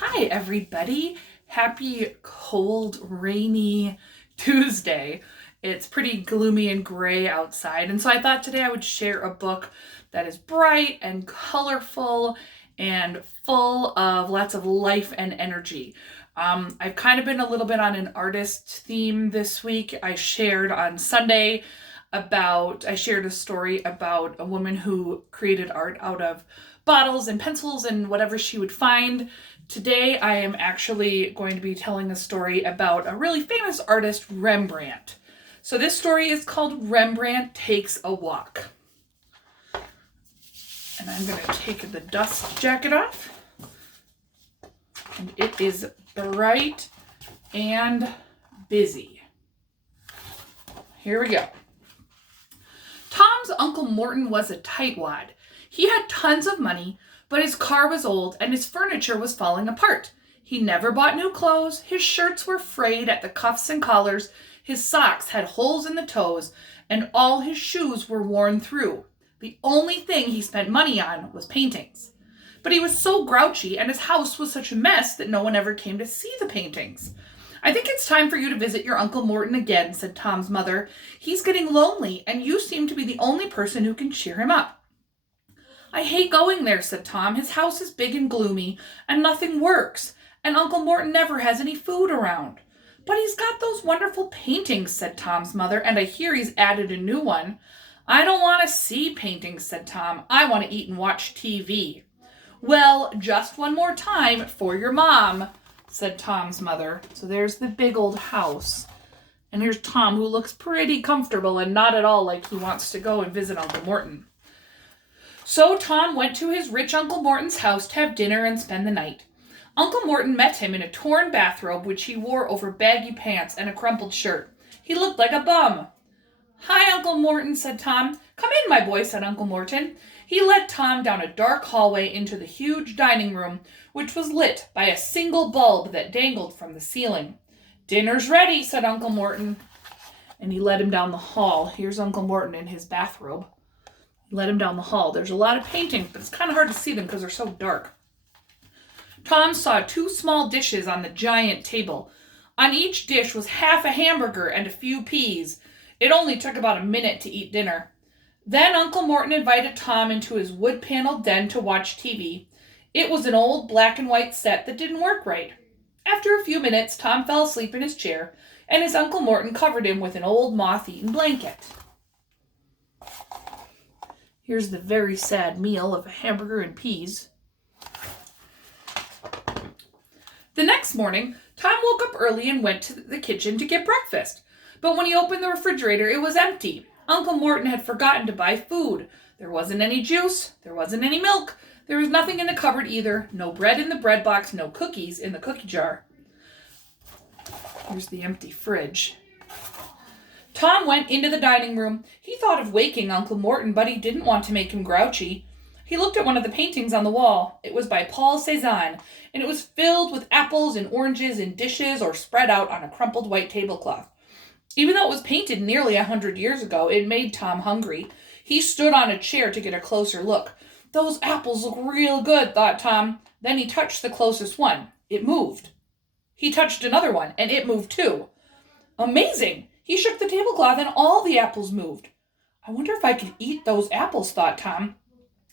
Hi, everybody. Happy cold, rainy Tuesday. It's pretty gloomy and gray outside, and so I thought today I would share a book that is bright and colorful and full of lots of life and energy. I've kind of been a little bit on an artist theme this week. I shared on Sunday I shared a story about a woman who created art out of bottles and pencils and whatever she would find. Today, I am actually going to be telling a story about a really famous artist, Rembrandt. So this story is called Rembrandt Takes a Walk. And I'm going to take the dust jacket off. And it is bright and busy. Here we go. Tom's Uncle Morton was a tightwad. He had tons of money, but his car was old and his furniture was falling apart. He never bought new clothes, his shirts were frayed at the cuffs and collars, his socks had holes in the toes, and all his shoes were worn through. The only thing he spent money on was paintings. But he was so grouchy and his house was such a mess that no one ever came to see the paintings. "I think it's time for you to visit your Uncle Morton again," said Tom's mother. "He's getting lonely, and you seem to be the only person who can cheer him up." "I hate going there," said Tom. "His house is big and gloomy, and nothing works, and Uncle Morton never has any food around." "But he's got those wonderful paintings," said Tom's mother, "and I hear he's added a new one." "I don't want to see paintings," said Tom. "I want to eat and watch TV." "Well, just one more time for your mom," said Tom's mother. So there's the big old house. And here's Tom, who looks pretty comfortable and not at all like he wants to go and visit Uncle Morton. So Tom went to his rich Uncle Morton's house to have dinner and spend the night. Uncle Morton met him in a torn bathrobe which he wore over baggy pants and a crumpled shirt. He looked like a bum. "Hi, Uncle Morton," said Tom. "Come in, my boy," said Uncle Morton. He led Tom down a dark hallway into the huge dining room, which was lit by a single bulb that dangled from the ceiling. "Dinner's ready," said Uncle Morton. And he led him down the hall. Here's Uncle Morton in his bathrobe. He led him down the hall. There's a lot of paintings, but it's kind of hard to see them because they're so dark. Tom saw 2 small dishes on the giant table. On each dish was half a hamburger and a few peas. It only took about a minute to eat dinner. Then Uncle Morton invited Tom into his wood-paneled den to watch TV. It was an old black and white set that didn't work right. After a few minutes, Tom fell asleep in his chair, and his Uncle Morton covered him with an old moth-eaten blanket. Here's the very sad meal of a hamburger and peas. The next morning, Tom woke up early and went to the kitchen to get breakfast. But when he opened the refrigerator, it was empty. Uncle Morton had forgotten to buy food. There wasn't any juice. There wasn't any milk. There was nothing in the cupboard either. No bread in the bread box. No cookies in the cookie jar. Here's the empty fridge. Tom went into the dining room. He thought of waking Uncle Morton, but he didn't want to make him grouchy. He looked at one of the paintings on the wall. It was by Paul Cézanne, and it was filled with apples and oranges in dishes or spread out on a crumpled white tablecloth. Even though it was painted nearly 100 years ago, it made Tom hungry. He stood on a chair to get a closer look. "Those apples look real good," thought Tom. Then he touched the closest one. It moved. He touched another one, and it moved too. Amazing! He shook the tablecloth, and all the apples moved. "I wonder if I could eat those apples," thought Tom.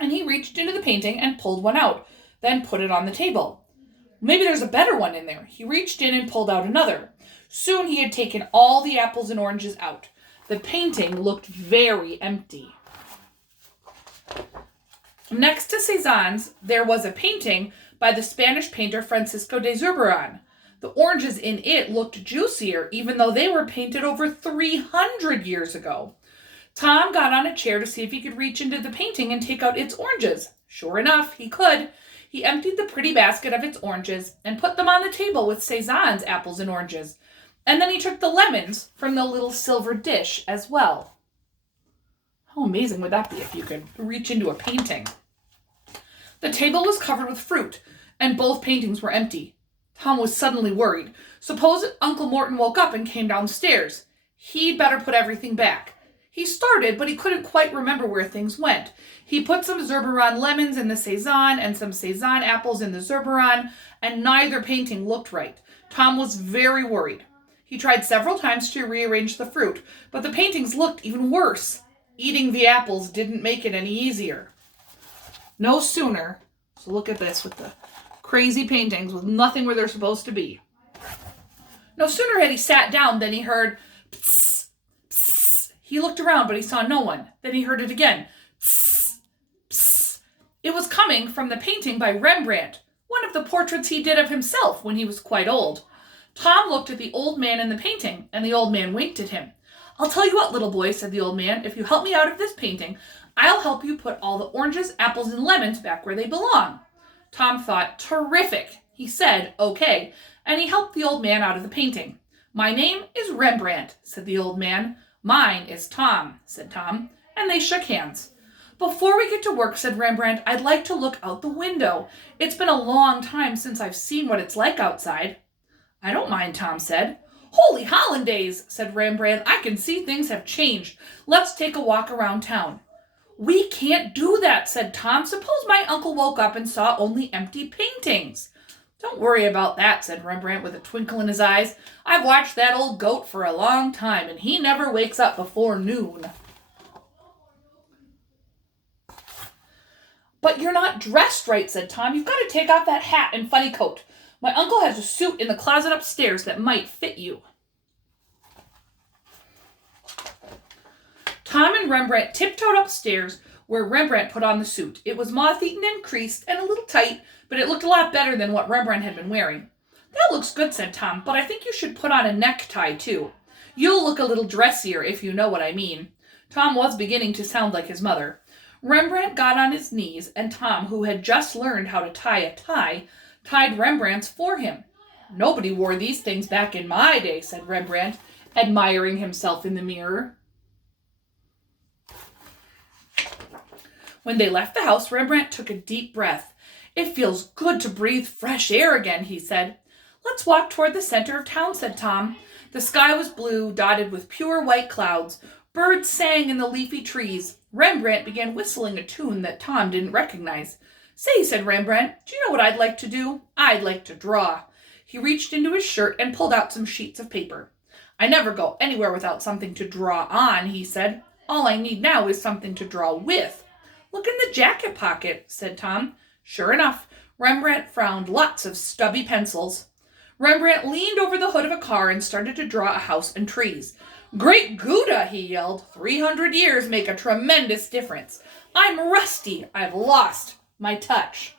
And he reached into the painting and pulled one out, then put it on the table. Maybe there's a better one in there. He reached in and pulled out another. Soon he had taken all the apples and oranges out. The painting looked very empty. Next to Cézanne's, there was a painting by the Spanish painter Francisco de Zurbarán. The oranges in it looked juicier, even though they were painted over 300 years ago. Tom got on a chair to see if he could reach into the painting and take out its oranges. Sure enough, he could. He emptied the pretty basket of its oranges and put them on the table with Cézanne's apples and oranges. And then he took the lemons from the little silver dish as well. How amazing would that be if you could reach into a painting? The table was covered with fruit, and both paintings were empty. Tom was suddenly worried. Suppose Uncle Morton woke up and came downstairs. He'd better put everything back. He started, but he couldn't quite remember where things went. He put some Zerberon lemons in the Cezanne and some Cezanne apples in the Zerberon, and neither painting looked right. Tom was very worried. He tried several times to rearrange the fruit, but the paintings looked even worse. Eating the apples didn't make it any easier. No sooner, so look at this with the crazy paintings with nothing where they're supposed to be. No sooner had he sat down than he heard psst, psst. He looked around, but he saw no one. Then he heard it again. Psst, psst. It was coming from the painting by Rembrandt, one of the portraits he did of himself when he was quite old. Tom looked at the old man in the painting, and the old man winked at him. "I'll tell you what, little boy," said the old man, "if you help me out of this painting, I'll help you put all the oranges, apples, and lemons back where they belong." Tom thought, terrific. He said, okay, and he helped the old man out of the painting. "My name is Rembrandt," said the old man. "Mine is Tom," said Tom, and they shook hands. "Before we get to work," said Rembrandt, "I'd like to look out the window. It's been a long time since I've seen what it's like outside." "I don't mind," Tom said. "Holy hollandaise," said Rembrandt. "I can see things have changed. Let's take a walk around town." "We can't do that," said Tom. "Suppose my uncle woke up and saw only empty paintings." "Don't worry about that," said Rembrandt with a twinkle in his eyes. "I've watched that old goat for a long time, and he never wakes up before noon." "But you're not dressed right," said Tom. "You've got to take off that hat and funny coat. My uncle has a suit in the closet upstairs that might fit you." Tom and Rembrandt tiptoed upstairs where Rembrandt put on the suit. It was moth-eaten and creased and a little tight, but it looked a lot better than what Rembrandt had been wearing. "That looks good," said Tom, "but I think you should put on a necktie too. You'll look a little dressier, if you know what I mean." Tom was beginning to sound like his mother. Rembrandt got on his knees, and Tom, who had just learned how to tie a tie, tied Rembrandt's for him. "Nobody wore these things back in my day," said Rembrandt, admiring himself in the mirror. When they left the house, Rembrandt took a deep breath. "It feels good to breathe fresh air again," he said. "Let's walk toward the center of town," said Tom. The sky was blue, dotted with pure white clouds. Birds sang in the leafy trees. Rembrandt began whistling a tune that Tom didn't recognize. "Say," said Rembrandt, "do you know what I'd like to do? I'd like to draw." He reached into his shirt and pulled out some sheets of paper. "I never go anywhere without something to draw on," he said. "All I need now is something to draw with." "Look in the jacket pocket," said Tom. Sure enough, Rembrandt found lots of stubby pencils. Rembrandt leaned over the hood of a car and started to draw a house and trees. "Great Gouda," he yelled. 300 years make a tremendous difference. I'm rusty. I've lost my touch."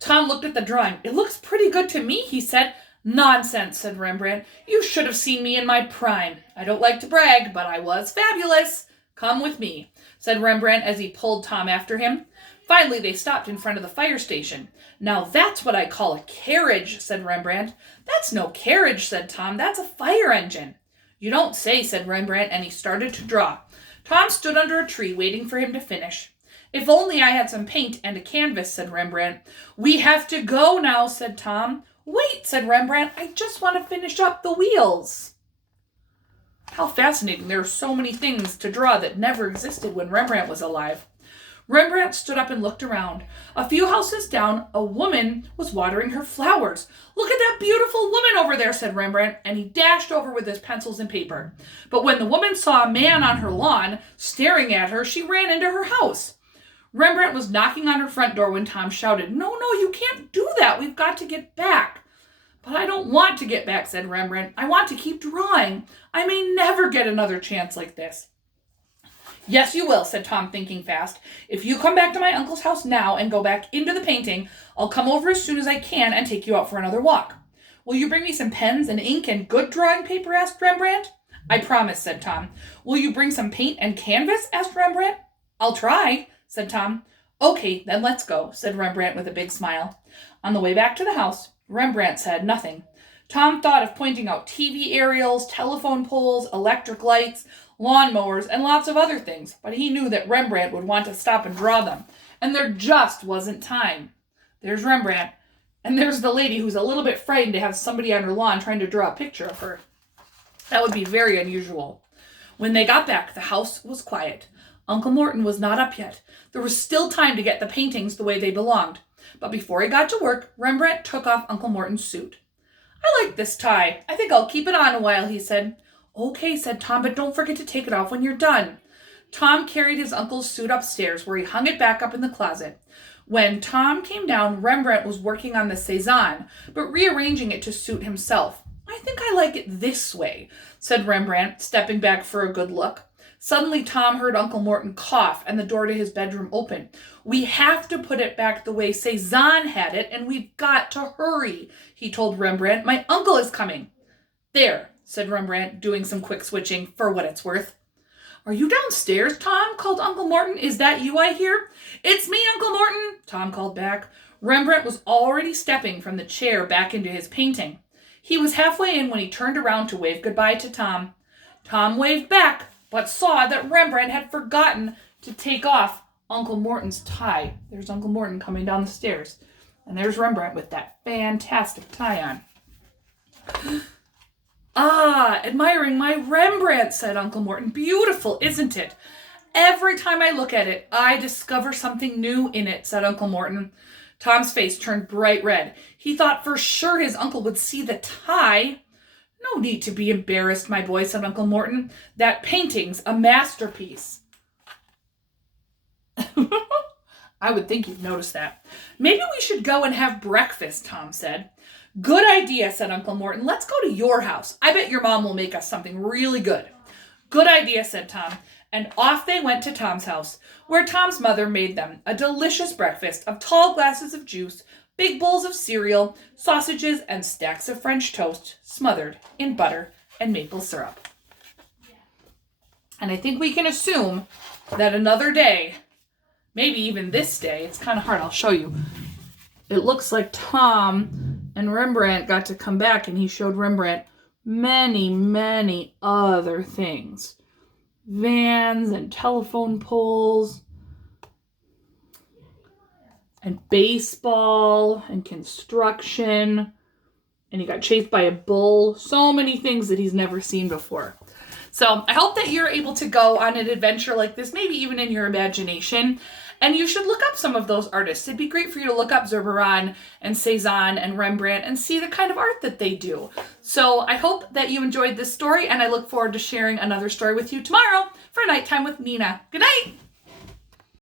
Tom looked at the drawing. "It looks pretty good to me," he said. "Nonsense," said Rembrandt. "You should have seen me in my prime. I don't like to brag, but I was fabulous. Come with me," said Rembrandt as he pulled Tom after him. Finally, they stopped in front of the fire station. "Now that's what I call a carriage," said Rembrandt. "That's no carriage," said Tom. "That's a fire engine." "You don't say," said Rembrandt, and he started to draw. Tom stood under a tree waiting for him to finish. "If only I had some paint and a canvas," said Rembrandt. "We have to go now," said Tom. "Wait," said Rembrandt. "I just want to finish up the wheels." How fascinating. There are so many things to draw that never existed when Rembrandt was alive. Rembrandt stood up and looked around. A few houses down, a woman was watering her flowers. "Look at that beautiful woman over there," said Rembrandt, and he dashed over with his pencils and paper. But when the woman saw a man on her lawn staring at her, she ran into her house. Rembrandt was knocking on her front door when Tom shouted, No, you can't do that. We've got to get back." "But I don't want to get back," said Rembrandt. "I want to keep drawing. I may never get another chance like this." "Yes, you will," said Tom, thinking fast. "If you come back to my uncle's house now and go back into the painting, I'll come over as soon as I can and take you out for another walk." "Will you bring me some pens and ink and good drawing paper?" asked Rembrandt. "I promise," said Tom. "Will you bring some paint and canvas?" asked Rembrandt. "I'll try," said Tom. "Okay, then let's go," said Rembrandt with a big smile. On the way back to the house, Rembrandt said nothing. Tom thought of pointing out TV aerials, telephone poles, electric lights, lawnmowers, and lots of other things, but he knew that Rembrandt would want to stop and draw them, and there just wasn't time. There's Rembrandt, and there's the lady who's a little bit frightened to have somebody on her lawn trying to draw a picture of her. That would be very unusual. When they got back, the house was quiet. Uncle Morton was not up yet. There was still time to get the paintings the way they belonged. But before he got to work, Rembrandt took off Uncle Morton's suit. I like this tie. I think I'll keep it on a while, he said. Okay, said Tom, but don't forget to take it off when you're done. Tom carried his uncle's suit upstairs, where he hung it back up in the closet. When Tom came down, Rembrandt was working on the Cézanne, but rearranging it to suit himself. I think I like it this way, said Rembrandt, stepping back for a good look. Suddenly, Tom heard Uncle Morton cough and the door to his bedroom open. We have to put it back the way Cézanne had it, and we've got to hurry, he told Rembrandt. My uncle is coming. There, said Rembrandt, doing some quick switching for what it's worth. Are you downstairs, Tom? Called Uncle Morton. Is that you I hear? It's me, Uncle Morton, Tom called back. Rembrandt was already stepping from the chair back into his painting. He was halfway in when he turned around to wave goodbye to Tom. Tom waved back, but saw that Rembrandt had forgotten to take off Uncle Morton's tie. There's Uncle Morton coming down the stairs. And there's Rembrandt with that fantastic tie on. Ah, admiring my Rembrandt, said Uncle Morton. Beautiful, isn't it? Every time I look at it, I discover something new in it, said Uncle Morton. Tom's face turned bright red. He thought for sure his uncle would see the tie. No need to be embarrassed, my boy, said Uncle Morton. That painting's a masterpiece. I would think you'd notice that. Maybe we should go and have breakfast, Tom said. Good idea, said Uncle Morton. Let's go to your house. I bet your mom will make us something really good. Good idea, said Tom. And off they went to Tom's house, where Tom's mother made them a delicious breakfast of tall glasses of juice, big bowls of cereal, sausages, and stacks of French toast smothered in butter and maple syrup. And I think we can assume that another day, maybe even this day, it's kind of hard, I'll show you. It looks like Tom and Rembrandt got to come back, and he showed Rembrandt many, many other things. Vans and telephone poles and baseball and construction. And he got chased by a bull. So many things that he's never seen before. So I hope that you're able to go on an adventure like this, maybe even in your imagination. And you should look up some of those artists. It'd be great for you to look up Zurbarán and Cézanne and Rembrandt and see the kind of art that they do. So I hope that you enjoyed this story, and I look forward to sharing another story with you tomorrow for Nighttime with Nina. Good night!